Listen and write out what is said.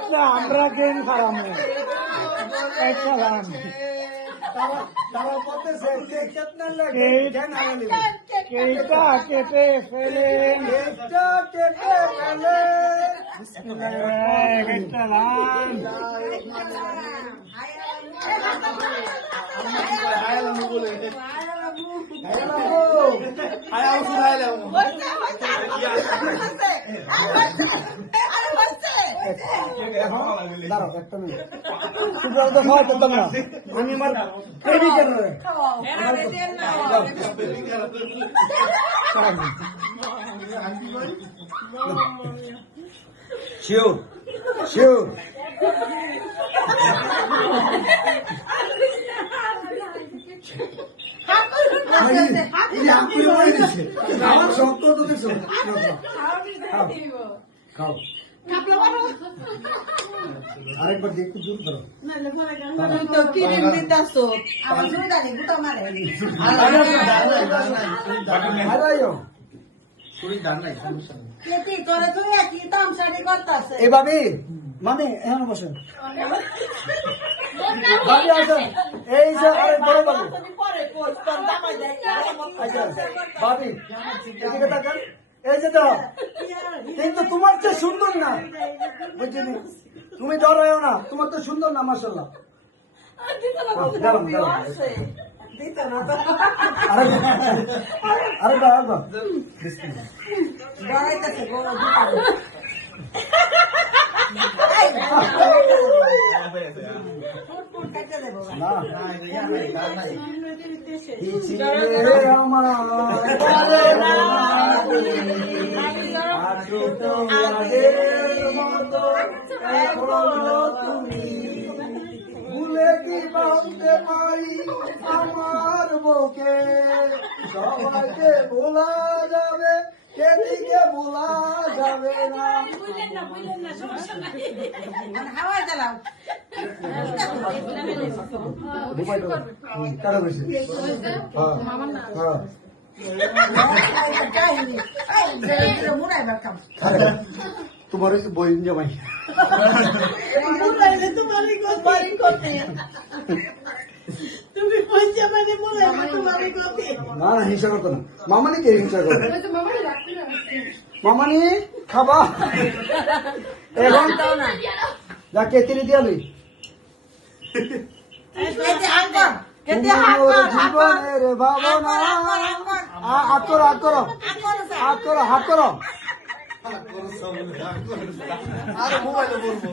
একটা আমরা গেম খারাপ একটা গান তারা বলতেছে কেতনা লাগে কেকটা কেটে ফেলেন কেকটা কেটে ফেলে একটা গান দাঁড়াও একটা মিনিট তোমরা তো খাওয়া করতাম না আমি আমার প্রেমিকের শিওর শিওর আমার শক্ত তো দেখছো খাও আরেকবার দেখতে জোর করো এভাবে মানে এখন বসেন ভাবি আসেন এই যে আরে বড় বাবু আচ্ছা ভাবি এদিকে তাকান এই যে দাও কিন্তু তোমার চেয়ে সুন্দর না বুঝলি তুমি ডরাও না তোমার তো সুন্দর না মাশাআল্লাহ আরে বাবা ভুলে কি বাঁধতে পারি আমার বুকে সবাইকে ভোলা যাবে কেদিকে ভোলা যাবে না কারা বেশি তোমার বই জামাই না হিংসা করতো না মামানি কে হিংসা করে মামানি খাবা এখন যা কেতিরি দিয়ালি জীবনের ভাবনা হাত করো হাত করো হাত করো হাত করো আরে মোবাইলে বলবো